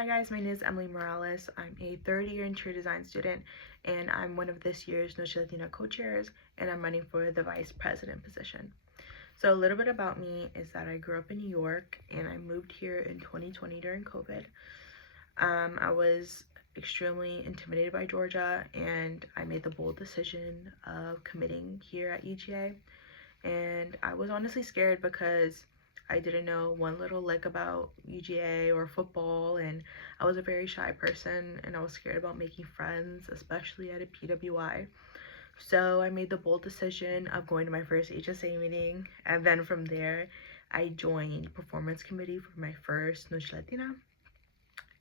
Hi guys, my name is Emily Morales. I'm a third year interior design student and I'm one of this year's Noche Latina co-chairs and I'm running for the vice president position. So a little bit about me is that I grew up in New York and I moved here in 2020 during COVID. I was extremely intimidated by Georgia and I made the bold decision of committing here at UGA. And I was honestly scared because I didn't know one little lick about UGA or football, and I was a very shy person and I was scared about making friends, especially at a PWI. So I made the bold decision of going to my first HSA meeting, and then from there I joined performance committee for my first Noche Latina,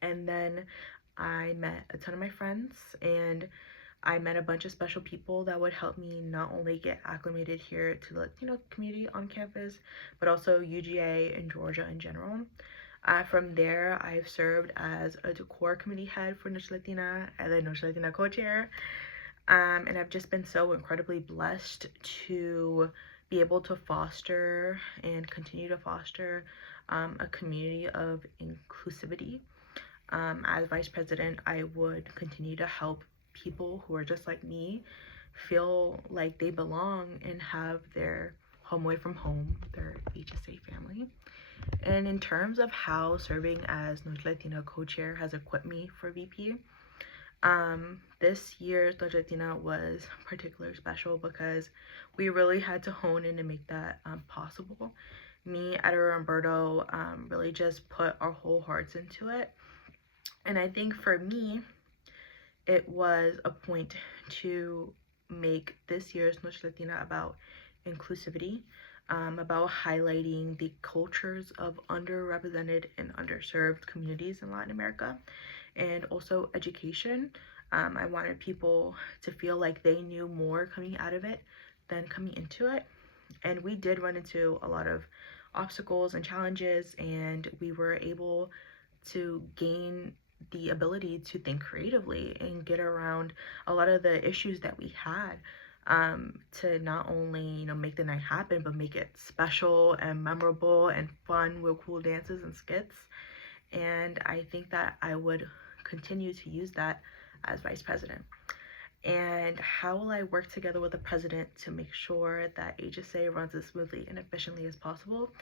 and then I met a ton of my friends and I met a bunch of special people that would help me not only get acclimated here to the Latino community on campus, but also UGA and Georgia in general. From there, I've served as a decor committee head for Noche Latina and then Noche Latina co-chair. And I've just been so incredibly blessed to be able to foster and continue to foster a community of inclusivity. As vice president, I would continue to help people who are just like me feel like they belong and have their home away from home, their HSA family. And in terms of how serving as Noche Latina co-chair has equipped me for VP, this year's Noche Latina was particularly special because we really had to hone in and make that possible. Me, Edward, and Roberto really just put our whole hearts into it. And I think for me, it was a point to make this year's Noche Latina about inclusivity, about highlighting the cultures of underrepresented and underserved communities in Latin America, and also education. I wanted people to feel like they knew more coming out of it than coming into it. And we did run into a lot of obstacles and challenges, and we were able to gain the ability to think creatively and get around a lot of the issues that we had, to not only make the night happen but make it special and memorable and fun with cool dances and skits. And I think that I would continue to use that as vice president. And how will I work together with the president to make sure that HSA runs as smoothly and efficiently as possible?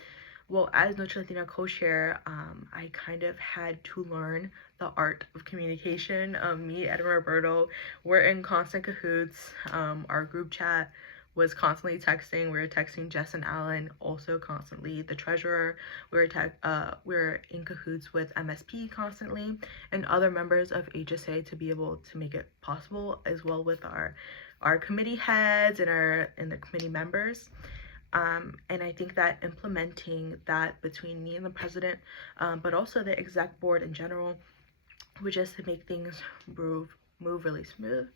Well, as Noche Latina co-chair, I kind of had to learn the art of communication. Me, Ed, and Roberto, we're in constant cahoots. Our group chat was constantly texting. We were texting Jess and Alan also constantly. The treasurer, we were in cahoots with MSP constantly and other members of HSA to be able to make it possible, as well with our committee heads and the committee members. And I think that implementing that between me and the president, but also the exec board in general, would just make things move really smooth.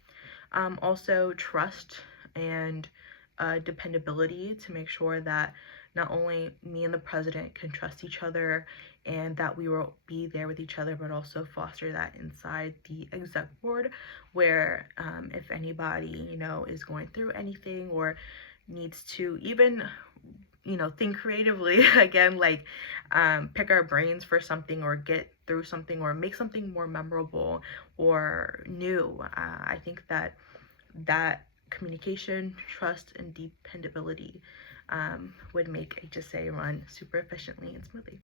Also trust and dependability to make sure that not only me and the president can trust each other and that we will be there with each other, but also foster that inside the exec board where if anybody is going through anything or needs to even think creatively again, like pick our brains for something or get through something or make something more memorable or new. I think that communication, trust, and dependability would make HSA run super efficiently and smoothly.